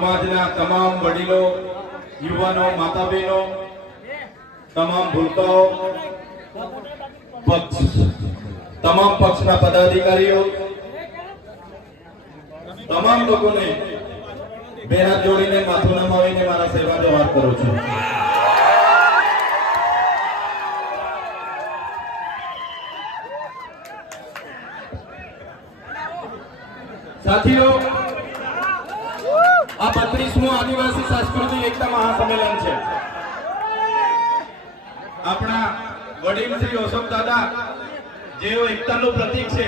સમાજના તમામ વડીલો, યુવાનો માતા બહેનો તમામ ભૂલકાઓ તમામ પક્ષના પદાધિકારીઓ, તમામ લોકોને બે હાથ જોડીને માથું નમાવીને મારા સેવા જવાબ કરું છું. સાથીઓ આ આદિવાસી સાંસ્કૃતિક એકતા મહાસંમેલન છે. આપણા વડીલ શ્રી અશોક દાદા જેઓ એકતાનું પ્રતીક છે.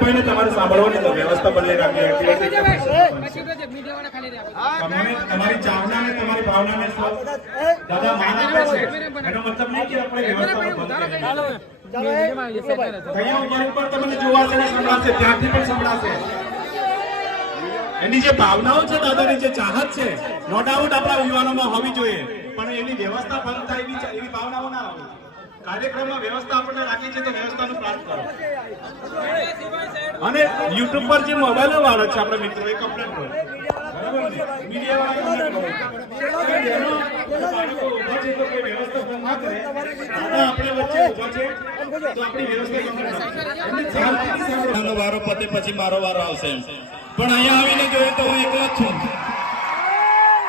ભાઈને તમારે સાંભળવાની તો વ્યવસ્થા બદલી રાખી પછી મીડિયાવાળા ખાલી રહ્યા તમારી ચાવનાને તમારી ભાવનાને સૌ દાદા માન આપે છે. એનો મતલબ નહીં કે આપણે વ્યવસ્થા બંધ કરી. અહીંયા ઉપર ઉપર તમને જોવાશે ને સંભળાશે? ત્યાંથી પણ સંભળાશે. એની જે ભાવનાઓ છે દાદાની, જે ચાહત છે નો ડાઉટ આપણા યુવાનોમાં હોવી જોઈએ. પણ એની વ્યવસ્થા બંધ થાય એવી એવી ભાવનાઓ ના હોવી કાર્યક્રમમાં વ્યવસ્થા આપણને રાખી છે તો વ્યવસ્થાનું પાલન કરો. અને યુટ્યુબ પર જે મોબાઈલો વાળો છે આપણે મિત્રો, એ કમ્પ્લેટ કરો. વારો પતે પછી મારો વારો આવશે. પણ અહીંયા આવીને જોઈએ તો હું એકલો જ છું.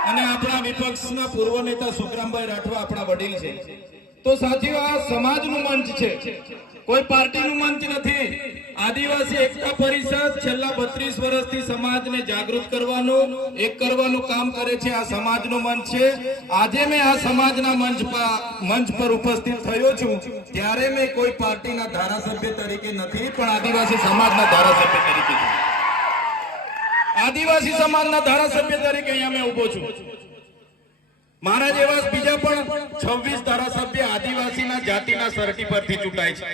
અને આપણા વિપક્ષના પૂર્વ નેતા સુખરામભાઈ રાઠવા આપણા વડીલ છે. તો સાથીઓ આ સમાજનું મંચ છે. કોઈ પાર્ટીનું મંચ નથી. આદિવાસી એકતા પરિષદ છેલ્લા બત્રીસ વર્ષથી સમાજને જાગૃત કરવાનું, એક કરવાનું કામ કરે છે. આ સમાજનું મંચ છે. આજે મેં આ સમાજના મંચ મંચ પર ઉપસ્થિત થયો છું. ત્યારે મેં કોઈ પાર્ટીના ધારાસભ્ય તરીકે નથી, પણ આદિવાસી સમાજના ધારાસભ્ય તરીકે છું. આદિવાસી સમાજના ધારાસભ્ય તરીકે અહીંયા મેં ઊભો છું. મારા જેવા બીજા પણ છવ્વીસ ધારાસભ્ય આદિવાસીના જાતિના સરટી પરથી ચૂંટાય છે.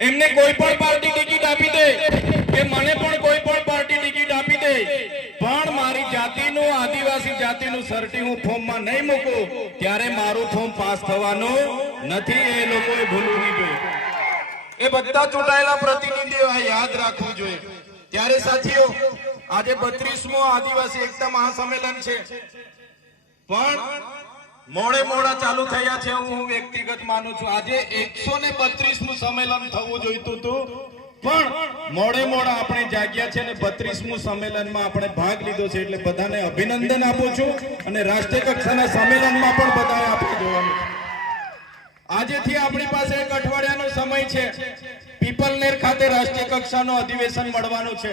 એમને કોઈ પણ પાર્ટી ટિકિટ આપી દે કે મને પણ કોઈ પણ પાર્ટી ટિકિટ આપી દે, પણ મારી જાતિનું, આદિવાસી જાતિનું સરટી હું ફોર્મમાં નહીં મૂકું, ત્યારે મારું ફોર્મ પાસ થવાનું નથી, એ લોકોએ ભૂલવું નહીં જોઈએ એ બધા ચૂંટાયેલા પ્રતિનિધિઓ યાદ રાખવું જોઈએ. ત્યારે સાથીઓ આજે બત્રીસમો આદિવાસી એકતા મહાસંમેલન છે. પણ મોડે મોડા ચાલુ થયા છે હું વ્યક્તિગત માનું છું. આજે એકસો ને બત્રીસમું સંમેલન થવું જોઈતું હતું. પણ મોડે મોડા આપણે જાગ્યા છે ને બત્રીસમું સંમેલનમાં આપણે ભાગ લીધો છે એટલે બધાને અભિનંદન આપું છું અને રાષ્ટ્રીય કક્ષાના સંમેલનમાં પણ બધાએ આપણે જોવાનું આજેથી આપણી પાસે એક અઠવાડિયાનો સમય છે. પીપલનેર ખાતે રાષ્ટ્રીય કક્ષાનો અધિવેશન મળવાનું છે.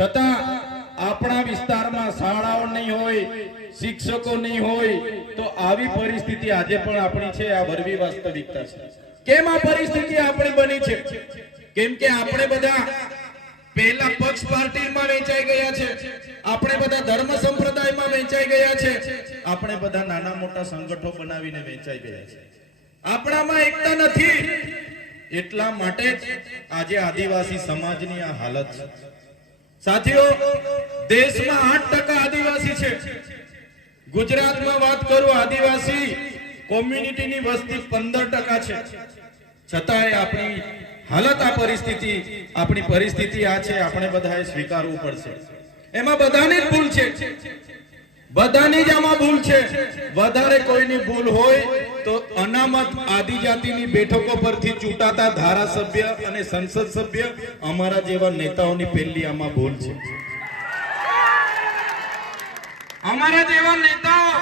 છતાં આપણા વિસ્તારમાં શાળાઓ નહીં હોય, શિક્ષકો નહીં હોય, તો આવી પરિસ્થિતિ આજે પણ આપણી છે, આ વરવી વાસ્તવિકતા છે. કેમ આ પરિસ્થિતિ આપણી બની છે? કેમ કે આપણે બધા પહેલા પક્ષ પાર્ટીમાં વેચાઈ ગયા છે, આપણે બધા ધર્મ સંપ્રદાયમાં વેચાઈ ગયા છે, આપણે બધા નાના મોટા સંગઠનો બનાવીને વેચાઈ ગયા છે. આપણામાં એકતા નથી. એટલા માટે આજે આદિવાસી સમાજની આ હાલત છે. સાથીઓ, દેશમાં આઠ ટકા આદિવાસી છે. ગુજરાતમાં વાત કરું, આદિવાસી કોમ્યુનિટીની વસ્તી પંદર ટકા છે. છતાંય આપણી હાલત આ પરિસ્થિતિ, આપણી પરિસ્થિતિ આ છે, આપણે બધાએ સ્વીકારવું પડશે. એમાં બધાની જ ભૂલ છે. બધાની જ આમાં ભૂલ છે. વધારે કોઈની ભૂલ હોય તો અનામત આદિજાતિની બેઠકો પરથી ચૂંટાતા ધારાસભ્ય અને સંસદ સભ્ય અમારા જેવા નેતાઓની પહેલી આમાં ભૂલ છે. અમારા જેવા નેતાઓ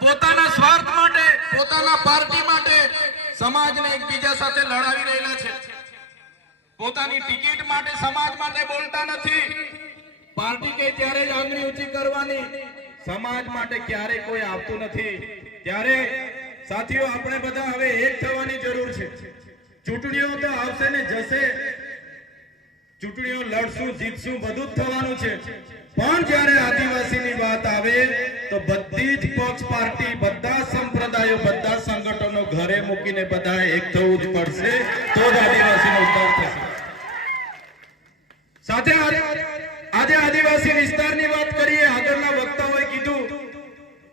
પોતાના સ્વાર્થ માટે, પોતાના પાર્ટી માટે સમાજને એકબીજા સાથે લડાવી રહેલા છે. પોતાની ટિકિટ માટે સમાજ માટે બોલતા નથી. પાર્ટી કે ત્યારે જ આંગળી ઊંચી કરવાની. સમાજ માટે ક્યારે કોઈ આવતું નથી. ત્યારે સાથીઓ, આપણે બધા હવે એક થવાની જરૂર છે. ચૂંટણીઓ તો આવશે ને જશે. ચૂંટણીઓ લડશું, જીતશું, બધું જ થવાનું છે. પણ જ્યારે આદિવાસીની વાત આવે, તો બધી જ પક્ષ પાર્ટી, બધા સંપ્રદાયો, બધા સંગઠનો ઘરે મૂકીને બધા એક થવું જ પડશે, તો જ આદિવાસીનો ઉદ્ધાર થશે. સાથે આજે આદિવાસી વિસ્તારની વાત કરીએ, આગળના વક્તાઓએ કીધું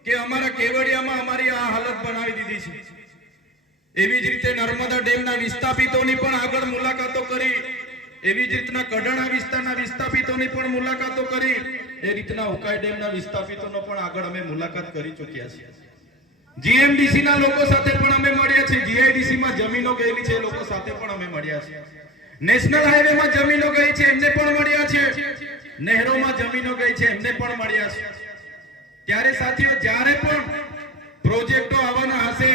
કે અમારા કેવડિયામાં અમારી આ હાલત બનાવી દીધી છે. એવી જ રીતે નર્મદા ડેમના વિસ્થાપિતોની પણ આગળ મુલાકાતો કરી, એવી જ રીતના કડાણા વિસ્તારના વિસ્થાપિતોની પણ મુલાકાતો કરી, એ રીતના ઉકાઈ ડેમના વિસ્થાપિતોનો પણ આગળ અમે મુલાકાત કરી ચૂક્યા છીએ. જીએમડીસી ના લોકો સાથે પણ અમે મળ્યા છીએ. જીઆઈડીસી માં જમીનો ગયેલી છે લોકો સાથે પણ અમે મળ્યા છીએ. નેશનલ હાઈવે માં જમીનો ગઈ છે, એમને પણ મળ્યા છે નહેરોમાં જમીનો ગઈ છે, એમને પણ મળ્યા છે ત્યારે સાથીઓ, જ્યારે પણ પ્રોજેક્ટો આવવાના હશે,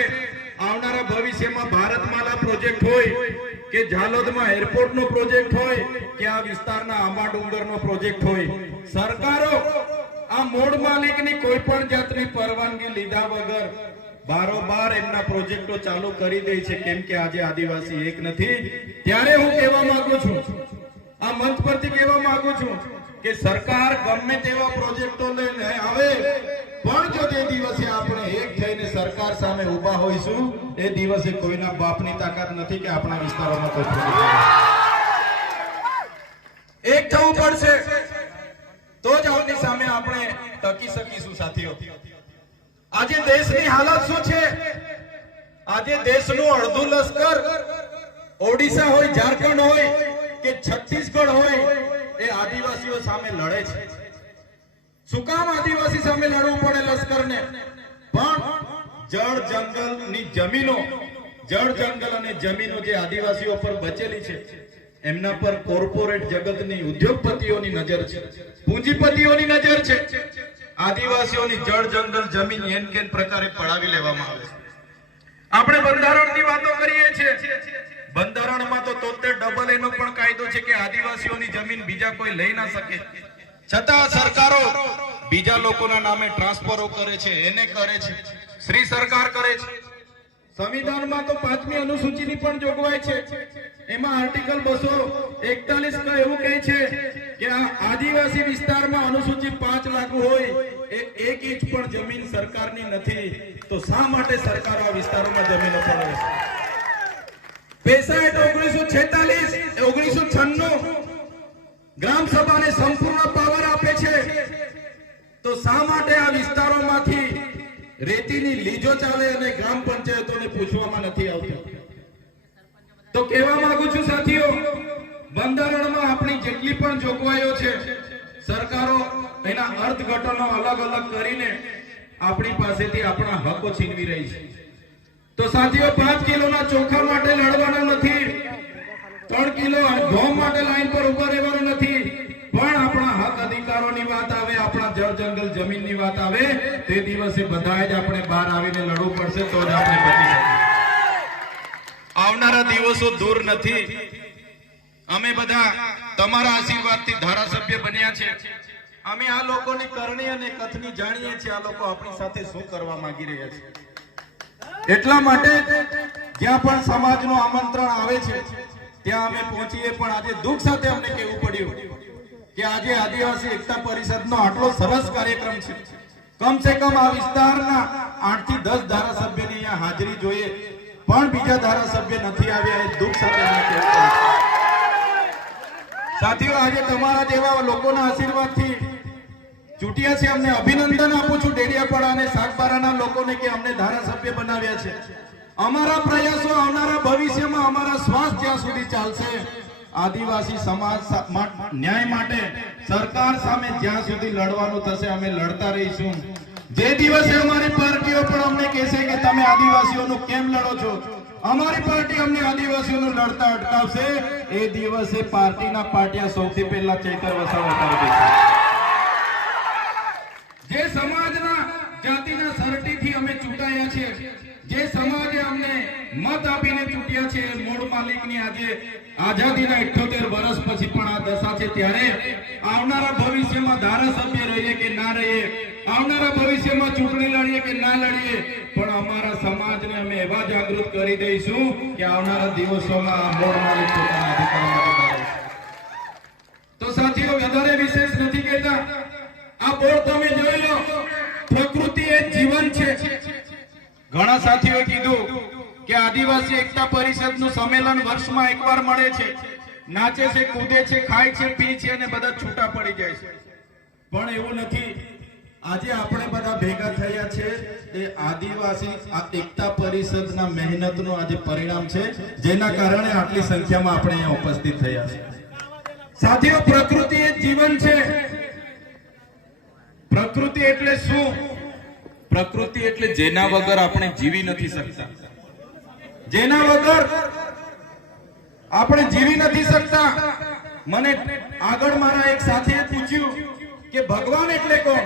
આવનારા ભવિષ્યમાં ભારતમાલા પ્રોજેક્ટ હોય કે ઝાલોદમાં એરપોર્ટનો પ્રોજેક્ટ હોય કે આ વિસ્તારના આંબા ડુંગરનો પ્રોજેક્ટ હોય, સરકારો આ મૂળ માલિકની કોઈ પણ જાતની પરવાનગી લીધા વગર બારોબાર એમના પ્રોજેક્ટો ચાલુ કરી દે છે. કેમ કે આજે આદિવાસી એક નથી. ત્યારે હું કહેવા માંગુ છું, આ મંચ પરથી કહેવા માંગુ છું કે સરકાર ગમે તેવા પ્રોજેક્ટો લઈને આવે, પણ જો તે દિવસે આપણે એક થઈને સરકાર સામે ઊભા હોઈશું, એ દિવસે કોઈના બાપની તાકાત નથી કે આપણા વિસ્તારોમાં કોઈ એક થવું પડશે. તો જ આવની સામે આપણે ટકી શકીશું, સાથીઓ. આજે દેશની હાલત શું છે? આજે દેશનું અડધું લશ્કર ઓડિશા હોય, ઝારખંડ હોય કે છત્તીસગઢ હોય એ આદિવાસીઓ સામે લડે છે. શું કામ આદિવાસી સામે લડવું પડે લશ્કરને? પણ જળ જંગલની જમીનો, જળ જંગલ અને જમીનો જે આદિવાસીઓ પર બચેલી છે, એમના પર કોર્પોરેટ જગતની ઉદ્યોગપતિઓની નજર છે. પૂંજીપતિઓની નજર છે. આદિવાસીઓની જળ જંગલ જમીન એન કેન પ્રકારે પડાવી લેવામાં આવે છે. આપણે બંધારણની વાતો કરીએ છીએ. બંધારણમાં તો તોતેર ડબલ એનો પણ કાયદો છે કે આદિવાસીઓની જમીન બીજા કોઈ લઈ ના શકે. છતાં સરકારો બીજા લોકોના નામે ટ્રાન્સફરો કરે છે, એને કરે છે. શ્રી સરકાર કરે છે. સંવિધાનમાં તો પાંચમી અનુસૂચિની પણ જોગવાઈ છે. એમાં આર્ટિકલ બસો એકતાલીસ એવું કહે છે કે આદિવાસી વિસ્તારમાં અનુસૂચિ પાંચ લાગુ હોય એ એક ઇંચ પણ જમીન સરકારની નથી, તો શા માટે સરકાર આ વિસ્તારોમાં જમીન અપાવે છે પૈસા ઓગણીસો છેતાલીસ ઓગણીસો છન્નું ગ્રામ સંપૂર્ણ પાવર આપે છે. તો શા માટે આ વિસ્તારોમાંથી રેતીની લીજો ચાલે અને ગ્રામ પંચાયતોને પૂછવામાં નથી આવતી? તો કહેવા માંગુ છું સાથીઓ, બંધારણમાં આપણી જેટલી પણ જોગવાઈઓ છે, સરકારો એના અર્થઘટનો અલગ અલગ કરીને આપણી પાસેથી આપણા હકો છીનવી રહી છે. તો સાથીઓ, પાંચ કિલોના ચોખા માટે લડવાના નથી. ત્રણ કિલો ઘઉં માટે લાઈન પર ઊભા રહેવાનું નથી. પણ આપણા હક અધિકારોની વાત આવે, આપણા જળ જંગલ જમીનની વાત આવે, તે દિવસે બધા જ આપણે બહાર આવીને લડવું પડશે, તો જ આપણે બચી શકીએ. આવનારા દિવસો દૂર નથી. અમે બધા તમારા આશીર્વાદથી ધારાસભ્ય બન્યા છે. અમે આ લોકોની કરણી અને કથની જાણીએ છીએ, આ લોકો આપણી સાથે શું કરવા માંગી રહ્યા છે. એટલા માટે જ્યાં પણ સમાજનું આમંત્રણ આવે છે, ત્યાં અમે પહોંચીએ પણ આજે દુઃખ સાથે અમને કહેવું પડ્યું કે આજે આદિવાસી એકતા પરિષદનો આટલો સરસ કાર્યક્રમ છે. કમ સે કમ આ વિસ્તારના આઠથી દસ ધારાસભ્યની અહીંયા હાજરી જોઈએ, પણ બીજા ધારાસભ્ય નથી આવ્યા એ દુઃખ સાથે સાથીઓ, આજે તમારા જેવા લોકોના આશીર્વાદથી ચૂંટ્યા છે, અમને અભિનંદન આપું છું ડેડિયાપાડા અને સાગબારાના લોકોને કે અમને ધારાસભ્ય બનાવ્યા છે. અમારા પ્રયાસો આવનારા ભવિષ્યમાં અમારા શ્વાસ જ્યાં સુધી ચાલશે, આદિવાસી સમાજ ન્યાય માટે સરકાર સામે જ્યાં સુધી લડવાનું થશે, અમે લડતા રહીશું. જે દિવસે અમારી પાર્ટીઓ પણ અમને કહેશે કે તમે આદિવાસીઓનું કેમ લડો છો? અમારી પાર્ટી અમને આદિવાસીઓનું લડતા અટકાવશે. એ દિવસે પાર્ટીના પાટિયા સૌથી પહેલા ચૈતર વસાવા કરી દેશે જે સમાજના જાતિના સરટીથી અમે ચૂંટાયા છે, જે સમાજે અમને મત આપીને ચૂંટ્યા છે મૂળ માલિકની આજે આઝાદીના 78 વર્ષ પછી પણ આ દશા છે. ત્યારે આવનારા ભવિષ્યમાં ધારાસભ્ય રહીએ કે ના રહીએ, આવનારા ભવિષ્યમાં ચૂંટણી લડીએ કે ના લડીએ, પણ અમારા સમાજને અમે એવા જાગૃત કરી દઈશું કે આવનારા દિવસોમાં આ મૂળ માલિક પોતાના અધિકાર તો સાથીઓ, વધારે વિશેષ નથી કહેતા. બોર્ડ તમે આજે આપણે બધા ભેગા થયા છે એ આદિવાસી આ એકતા પરિષદના મહેનતનું આજે પરિણામ છે, જેના કારણે આટલી સંખ્યામાં આપણે અહીંયા ઉપસ્થિત થયા છે. સાથીઓ, પ્રકૃતિ એ જીવન છે. પ્રકૃતિ એટલે શું? પ્રકૃતિ એટલે જેના વગર આપણે જીવી નથી શકતા. જેના વગર આપણે જીવી નથી શકતા. મને આગળ મારા એક સાથીએ પૂછ્યું કે ભગવાન એટલે કોણ?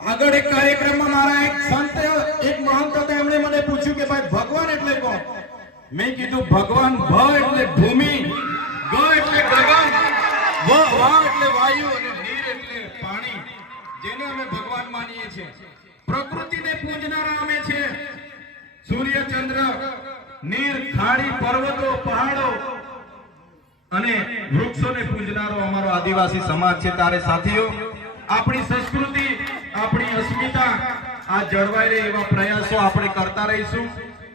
આગળ એક કાર્યક્રમમાં મારા એક સંત એક મહંત હતા એમણે મને પૂછ્યું કે ભાઈ ભગવાન એટલે કોણ? મેં કીધું ભગવાન ભ એટલે ભૂમિ ગ એટલે ગગન વ વા એટલે વાયુ અને જેને અમે ભગવાન માનીએ છીએ. પ્રકૃતિને પૂજનારા અમે છે સૂર્ય, ચંદ્ર, નીર, ખાડી, પર્વતો, પહાડો અને વૃક્ષોને પૂજનારો અમારો આદિવાસી સમાજ છે. તારે સાથીઓ, આપણી સંસ્કૃતિ, આપણી અસ્મિતા, આ જળવાઈ રહે એવા પ્રયાસો આપણે કરતા રહીશું.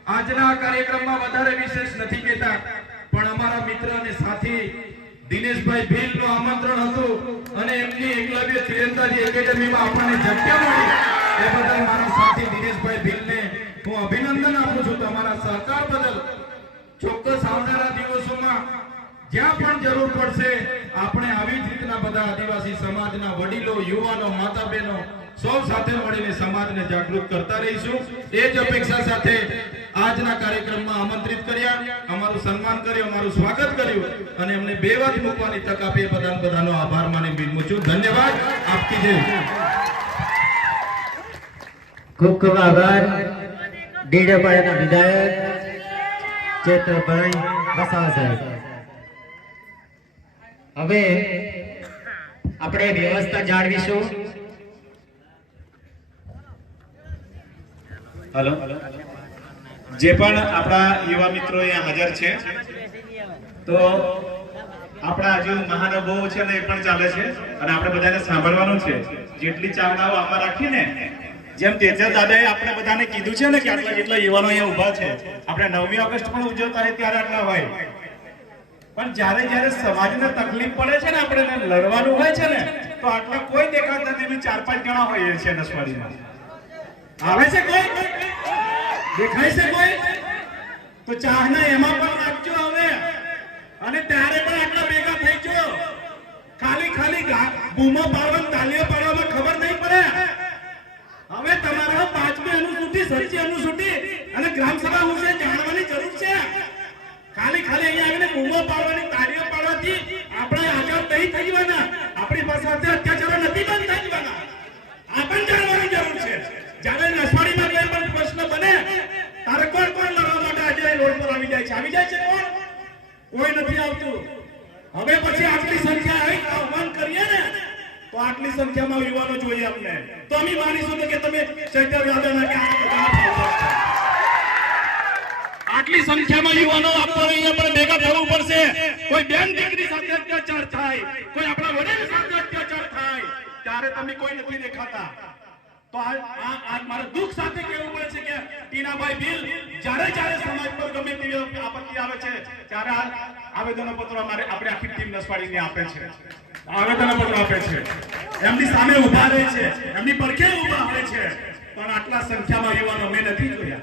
આજના કાર્યક્રમમાં વધારે વિશેષ નથી કહેતા, પણ અમારા મિત્ર અને સાથી દિનેશભાઈ ભીલનું આમંત્રણ હતું અને એમની એકલવ્ય તીરંદાજી એકેડેમીમાં આપણને જગ્યા મળી. એ બદલ મારા સાથી દિનેશભાઈ ભીલને હું અભિનંદન આપું છું તમારા સહકાર બદલ. ચોક્કસ આવનારા દિવસોમાં જ્યાં પણ જરૂર પડશે, આપણે આવી જ રીતના બધા આદિવાસી સમાજના વડીલો, યુવાનો માતા બહેનો સૌ સાથે મળીને સમાજને જાગૃત કરતા રહીશું. એ જ અપેક્ષા સાથે આજના કાર્યક્રમમાં આમંત્રિત કર્યા અમારું સન્માન કર્યું અમારું સ્વાગત કર્યું અને અમને બે વાત મૂકવાની તક આપી. બધાનો બધાનો આભાર માની બિનમું છું. ધન્યવાદ. આપતી જય. ખૂબ ખૂબ આભાર. ડીડેપાડાના વિધાયક ચેતરભાઈ વસાવા સાહેબ. હવે આપણે વ્યવસ્થા જાળવીશું. હલો. જે પણ આપણા યુવા મિત્રો અહીંયા હાજર છે, તો આપણા હજુ મહાનુભાવો છે ને એ પણ ચાલે છે અને આપણે બધાને સાંભળવાનું છે. જેટલી ચાવનાઓ આમાં રાખીને, જેમ તેજલ દાદાએ આપણે બધાને કીધું છે ને કે આટલા જેટલા યુવાનો અહીંયા ઊભા છે, આપણે નવમી ઓગસ્ટ પણ ઉજવતા હોય ત્યારે આટલા હોય. પણ જ્યારે જ્યારે સમાજને તકલીફ પડે છે ને આપણે લડવાનું હોય છે ને, તો આટલા કોઈ દેખાતા નથી ચાર પાંચ જણા હોઈએ છીએ નસવાડીમાં. આવે છે કોઈ? દેખાય છે કોઈ? તો ચાહના એમાં પણ નાખજો હવે. અને ત્યારે પણ આટલા ભેગા થઈ જો ખાલી ખાલી બૂમો પાડવાની તાલીઓ પાડવામાં ખબર નહીં પડે હવે તમારા પાંચમી અનુસૂચિ સચ્ચી અનુસૂચિ અને ગ્રામ સભા વિશે જાણવાની જરૂર છે ખાલી ખાલી અહીંયા આવીને બૂમો પાડવાની તાળીઓ પાડવાથી આપણે આઝાદ નહીં થઈ જવાના આપણી પાસે અત્યાચારો નથી બંધ થઈ જવાના આ પણ જાણવાની જરૂર છે જ્યારે નસવાડીમાં કોઈ પણ પ્રશ્ન બને તારે કોણ કોણ લડવા માટે આજે રોડ પર આવી જાય છે આવી જાય છે કોણ કોઈ નથી આવતું હવે પછી આટલી સંખ્યા આવી આહ્વાન કરીએ ને તો આટલી સંખ્યામાં યુવાનો જોઈએ અમને તો અમે માનીશું તો કે તમે ચૈતર દાદાના કે આ બધાના ફોલોઅર છો. આટલી સંખ્યામાં યુવાનો આપણને અહીંયા પણ ભેગા થવું પડશે કોઈ બેન દીકરી સાથે અત્યાચાર થાય કોઈ આપણા વડીલ સાથે અત્યાચાર થાય ત્યારે તમે કોઈ નથી દેખાતા તો આ આ આ મારે દુઃખ સાથે કહેવું પડે છે કે ટીનાભાઈ ભીલ જ્યારે જ્યારે સમાજ પર ગમે તેવી આપત્તિ આવે છે, ત્યારે આવેદન પત્ર અમારે આપણે આખી ટીમ નસવાડીને આપે છે. આવેદન પત્ર આપે છે. એમની સામે ઊભા રહે છે. એમની પડખે ઊભા રહે છે. પણ આટલા સંખ્યામાં યુવાનો અમે નથી જોયા.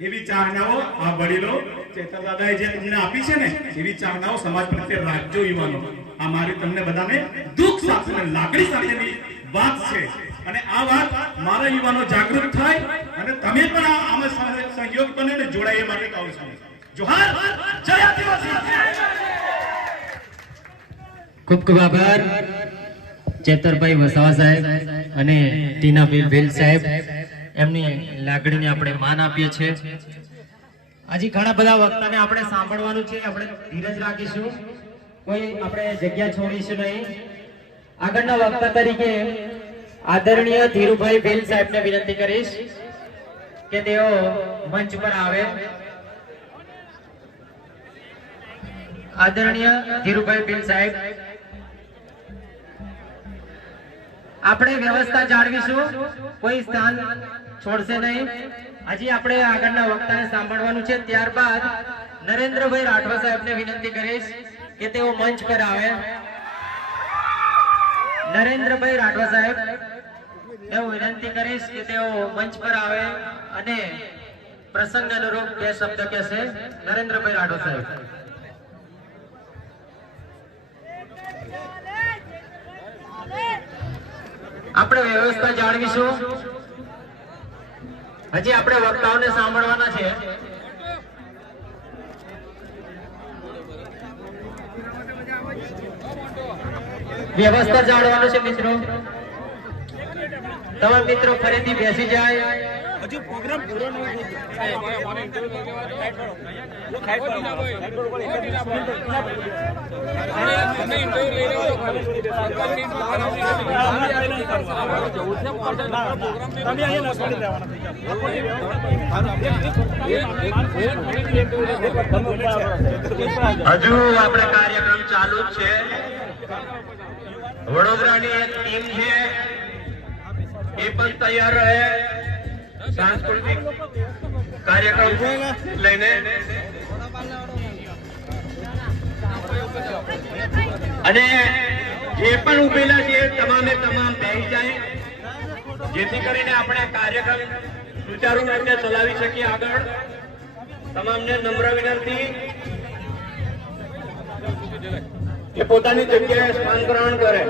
એવી ચાહનાઓ આ વડીલો ચેતન દાદાએ જે તમને આપી છે ને, એવી ચાહનાઓ સમાજ પ્રત્યે રાખજો યુવાનો. આ મારી તમને બધાને દુઃખ સાથે લાકડી સાથેની વાત છે. અને આ વાત મારા યુવાનો જાગૃત થાય અને તમે પણ આમાં સહયોગ બને ને જોડાય એ માટે કહું છું. જોહાર, જય ખૂબ ખૂબ આભાર, ચેતરભાઈ વસાવા સાહેબ અને ટીના ભીલ સાહેબ. એમની લાગણીને આપણે માન આપીએ છીએ. હજી ઘણા બધા વક્તાને આપણે સાંભળવાનું છે, આપણે ધીરજ રાખીશું. કોઈ આપણે જગ્યા છોડીશું નહીં. આગળના વક્તા તરીકે આદરણીય ધીરુભાઈ ભીલ સાહેબને વિનંતી કરીશ કે તેઓ મંચ પર આવે. આદરણીય ધીરુભાઈ ભીલ સાહેબ. આપણે વ્યવસ્થા જાળવીશું. કોઈ સ્થાન છોડશે નહીં. હજી આપણે આગળના વક્તાને સાંભળવાનું છે. ત્યારબાદ નરેન્દ્રભાઈ રાઠવા સાહેબને વિનંતી કરીશ કે તેઓ મંચ પર આવે. નરેન્દ્રભાઈ રાઠવા સાહેબ તેઓ વિનંતી કરીશ કે તેઓ મંચ પર આવે અને પ્રસંગ અનુરૂપ બે શબ્દ કહેશે. નરેન્દ્રભાઈ રાઠવા સાહેબ. આપણે વ્યવસ્થા જાળવીશું. હજી આપણે વક્તાઓને સાંભળવાના છે. વ્યવસ્થા જાળવવાનું છે મિત્રો. તમામ મિત્રો ફરીથી બેસી જાય. હજુ આપણે કાર્યક્રમ ચાલુ જ છે. વડોદરાની એક ટીમ છે. એ પણ તૈયાર રહે. સાંસ્કૃતિક કાર્યક્રમ લઈને અને જે પણ ઉભેલા છે તમામે તમામ બેસી જાય. જેથી કરીને આપણે કાર્યક્રમ સુચારુ રીતે ચલાવી શકીએ આગળ. તમામને નમ્ર વિનંતી. કે પોતાની જગ્યાએ સ્થાન ગ્રહણ કરે.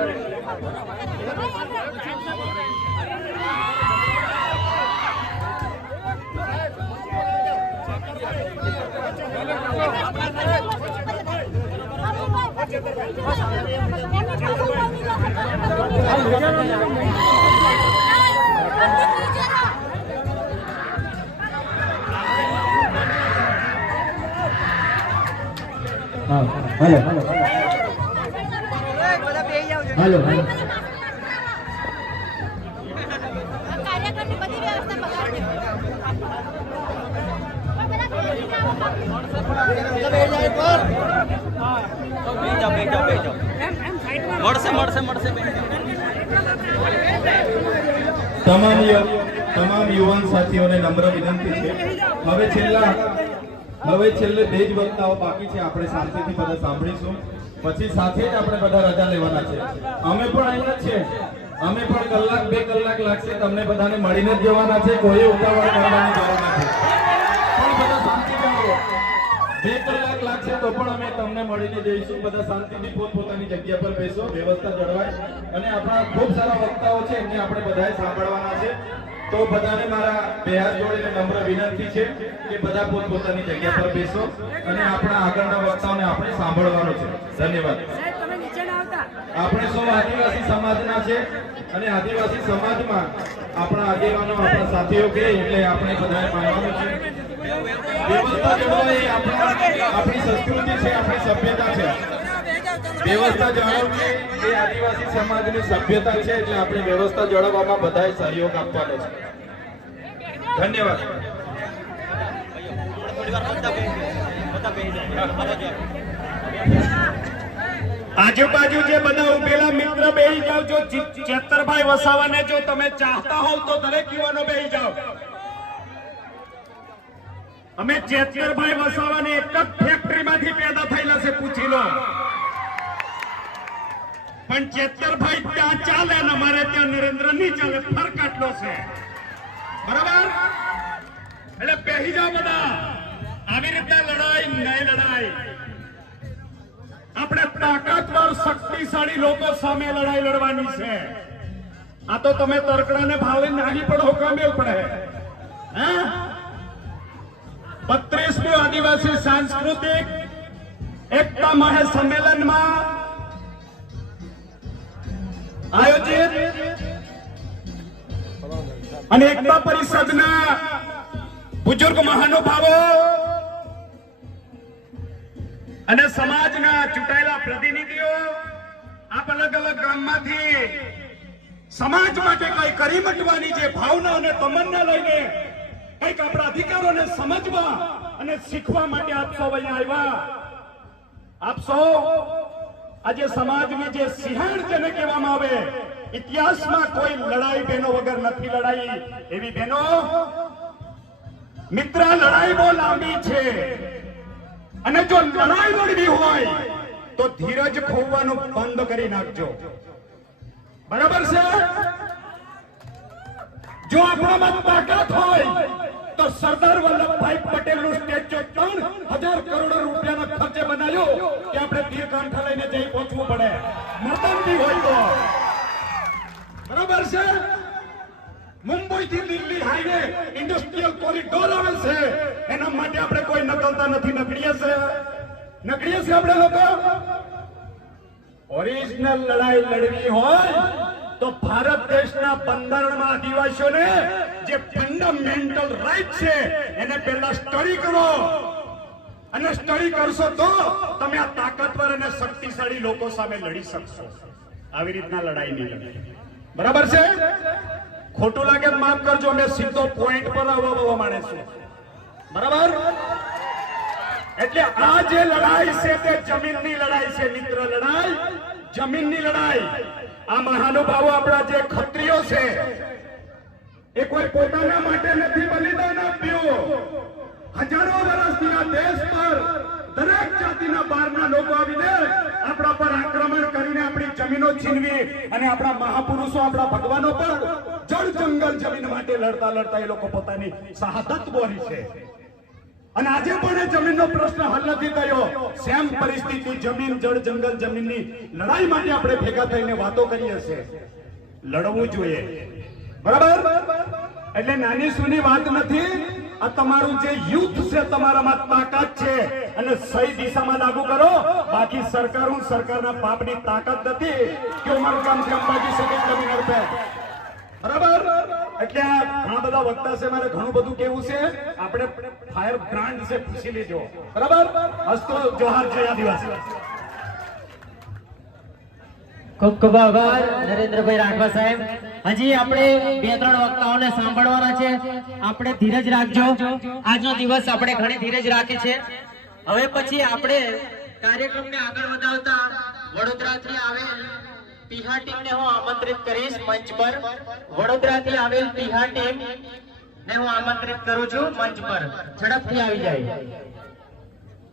હા હાલો. હાલો હાલો. તમામ યુવાન સાથીઓને નમ્ર વિનંતી છે. હવે છેલ્લા, હવે છેલ્લે બે જ વક્તાઓ બાકી છે. આપણે શાંતિથી બધા સાંભળીશું. પછી સાથે જ આપણે બધા રજા લેવાના છે. અમે પણ અહીંયા છે. અમે પણ કલાક, બે કલાક લાગશે. તમને બધાને મળીને જ જવાના છે. કોઈ ઉતાવળ કરવાની જરૂર નથી પણ બધા શાંતિ જાળવો. બે કલાક લાગશે તો પણ અમે તમને મળીને જઈશું બધા શાંતિથી પોતપોતાની જગ્યા પર બેસો વ્યવસ્થા જળવાય. અને આપણા ખૂબ સારા વક્તાઓ છે એમને આપણે બધાએ સાંભળવાના છે. તો બધાને મારા બે હાથ જોડીને નમ્ર વિનંતી છે કે બધા પોતપોતાની જગ્યા પર બેસો અને આપણા આગળના વક્તાઓને આપણે સાંભળવાનો છે. ધન્યવાદ. આપણે સૌ આદિવાસી સમાજના છે અને આદિવાસી સમાજમાં આપણા આગેવાનો આપણા સાથીઓ કે એટલે આપણે બધાએ માનવાનું છે. આજુબાજુ જે બધા ઉભેલા મિત્ર બેહી જાવ જો ચેતરભાઈ વસાવાને જો તમે ચાહતા હોવ તો દરેક યુવાનો બેહી જાવ અમે ચેતરભાઈ વસાવાની એક જ ફેક્ટરીમાંથી પેદા થયેલા છે, પૂછી લો. પણ ચેતરભાઈ ત્યાં ચાલે ને અમારે ત્યાં નરેન્દ્ર નહીં ચાલે, ફરક આટલો છે. બરાબર? એટલે પહેરી જાઓ બધા. આવી રીતે લડાઈ નહીં લડાઈ. આપણે તાકાતવર, શક્તિશાળી લોકો સામે લડાઈ લડવાની છે. આ તો તમે તરકડાને ભાવે નાહી પડો કામે પડે. બત્રીસમું આદિવાસી સાંસ્કૃતિક એકતા મહાસંમેલનમાં આયોજિત અને એકતા પરિષદના બુજુર્ગ મહાનુભાવો અને સમાજના ચૂંટાયેલા પ્રતિનિધિઓ, આપ અલગ અલગ ગામમાંથી સમાજ માટે કઈ કરી મટવાની જે ભાવના અને તમન્ના લઈને કંઈક આપણા અધિકારોને સમજવા અને શીખવા માટે આપ સૌ અહીંયા આવ્યા. આપ સૌ આજે સમાજની જે સિંહણ જેને કહેવામાં આવે, ઇતિહાસમાં કોઈ લડાઈ બહેનો વગર નથી લડાઈ. એવી બહેનો, મિત્ર, લડાઈ બહુ લાંબી છે. અને જો લડાઈ લડવી હોય, તો ધીરજ ખોવાનું બંધ કરી નાખજો. બરાબર છે? જો આપણામાં તાકાત હોય, તો સરદાર વલ્લભભાઈ પટેલનું સ્ટેચ્યુ ત્રણ હજાર કરોડ રૂપિયાના ખર્ચે બનાવ્યું કે આપણે તીર લઈને જઈ પહોંચવું પડે. મતંબી હોય તો. બરાબર છે? મુંબઈ થી દિલ્હી હાઈવે ઇન્ડસ્ટ્રીયલ કોરિડોર આવે છે. એના માટે આપણે કોઈ નકલતા નથી. નકળીએ છે? નકળીએ છે આપણે લોકો? ઓરિજિનલ લડાઈ લડવી હોય તો ભારત દેશના બંધારણમાં આદિવાસીઓને જે ફંડામેન્ટલ રાઈટ છે, એને પહેલા સ્ટડી કરો. અને સ્ટડી કરશો તો તમે આ તાકાતવર અને શક્તિશાળી લોકો સામે લડી શકશો. આવી રીતના લડાઈ નહીં લડાઈ બરાબર છે? ખોટું લાગે માફ કરજો, અમે સીધો પોઈન્ટ પર આવવા માંડે છું બરાબર? એટલે આ જે લડાઈ છે તે જમીનની લડાઈ છે, મિત્ર લડાઈ. જમીનની લડાઈ. આ મહાનુભાવો આપણા જે ક્ષત્રિયો છે, એ કોઈ પોતાના માટે નથી બલિદાન આપ્યું હજારો વર્ષથી આ દેશ પર દરેક જાતિના બહારના લોકો આવીને આપણા પર આક્રમણ કરીને આપણી જમીનો છીનવી અને આપણા મહાપુરુષો, આપણા ભગવાનો પર જળ જંગલ જમીન માટે લડતા લડતા એ લોકો પોતાની શહાદત બોલી છે. અને આજે પણ એ જમીનનો પ્રશ્ન હલ નથી થયો. સેમ પરિસ્થિતિ જમીન, જળ, જંગલ, જમીનની લડાઈ માટે આપણે ભેગા થઈને વાતો કરીએ છીએ. લડવું જોઈએ. બરાબર? એટલે નાની સુની વાત નથી. આ તમારું જે યુથ છે તમારામાં તાકાત છે. અને સહી દિશામાં લાગુ કરો. બાકી સરકાર હું સરકારના પાપની તાકાત નથી કે મારું કામ કેમ બાકી શકે જમીન અર્પે. બરાબર? એટલે આ બધા વક્તા છે, મારે ઘણું બધું કેવું છે, આપણે ફાયર બ્રાન્ડ છે પૂછી લેજો. બરાબર? હસ્તો જોહાર જય આદિવાસી. આભાર, નરેન્દ્રભાઈ રાઠવા સાહેબ. હજી આપણે બે ત્રણ વક્તાઓને સાંભળવાના છે. આપણે ધીરજ રાખજો. આજનો દિવસ આપણે ઘણી ધીરજ રાખી છે. હવે પછી આપણે કાર્યક્રમને આગળ વધાવતા વડોદરાથી આવેલ તિહા ટીમને હું આમંત્રિત કરીશ મંચ પર. વડોદરાથી આવેલ તિહા ટીમ ને હું આમંત્રિત કરું છું મંચ પર. ઝડપથી આવી જાય.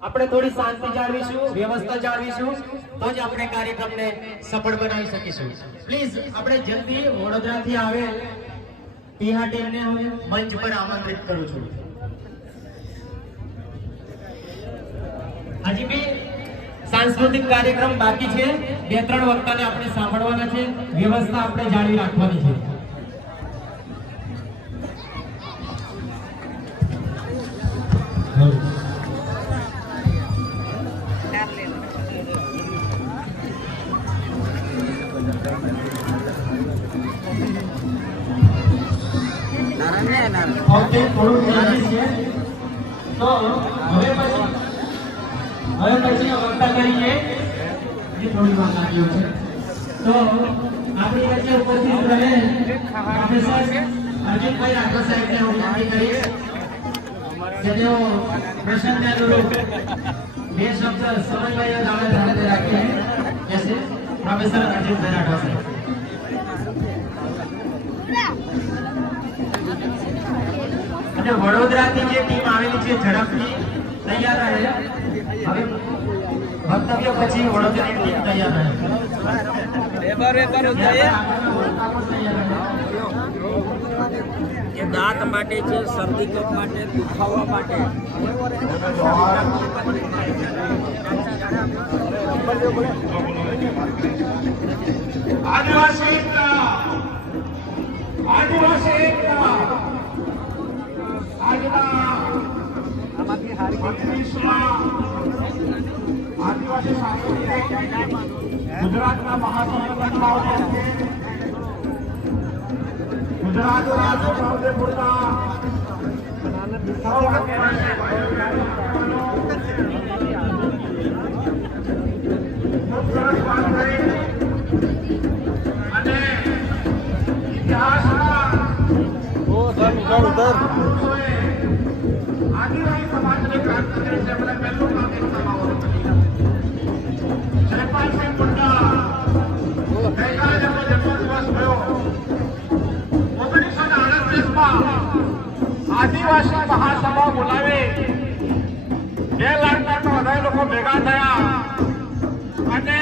આપણે થોડી શાંતિ જાળવીશું, વ્યવસ્થા જાળવીશું, તો જ આપણે કાર્યક્રમને સફળ બનાવી શકીશું. પ્લીઝ આપણે જલ્દી વડોદરાથી આવેલ તિહા ટીમને હું મંચ પર આમંત્રિત કરું છું. હજી બી સાંસ્કૃતિક કાર્યક્રમ બાકી છે. બે ત્રણ વક્તાને આપણે સાંભળવાના છે. વ્યવસ્થા આપણે જાળવી રાખવાની છે. તો આપણી વચ્ચે ઉપસ્થિત રહે. પ્રોફેસર અર્જુનભાઈ રાઠોડ સાહેબને હું વિનંતી કરીશ. કે તેઓ જે ટીમ આવેલી છે, ઝડપથી તૈયાર રહે. હવે વક્તવ્ય પછી વડોદરાની ટીમ તૈયાર રહે. એ દાંત માટે છે શરદી કફ માટે દુખાવા માટે આદિવાસી એકતા આદિવાસી એકતા આજના એકવીસમાં આદિવાસી સાંસ્કૃતિક ગુજરાતના મહાસંગઠનમાં આવશે ગુજરાત રાજ્ય સાવદેપુરના સૌ આદિવાસી ભાઈઓ બહેનો ખૂબ સરસ વાત કરી અને ઇતિહાસના આદિવાસી સમાજને ક્રાંતિ કરી છે પહેલું કામ એક સમાવવાનું. જયપાલસિંહ મુંડા ગઈકાલે જેમનો જન્મદિવસ થયો ઓગણીસો ને આડત્રીસમાં આદિવાસી મહાસભા બોલાવી. બે લાખ કરતા વધારે લોકો ભેગા થયા. અને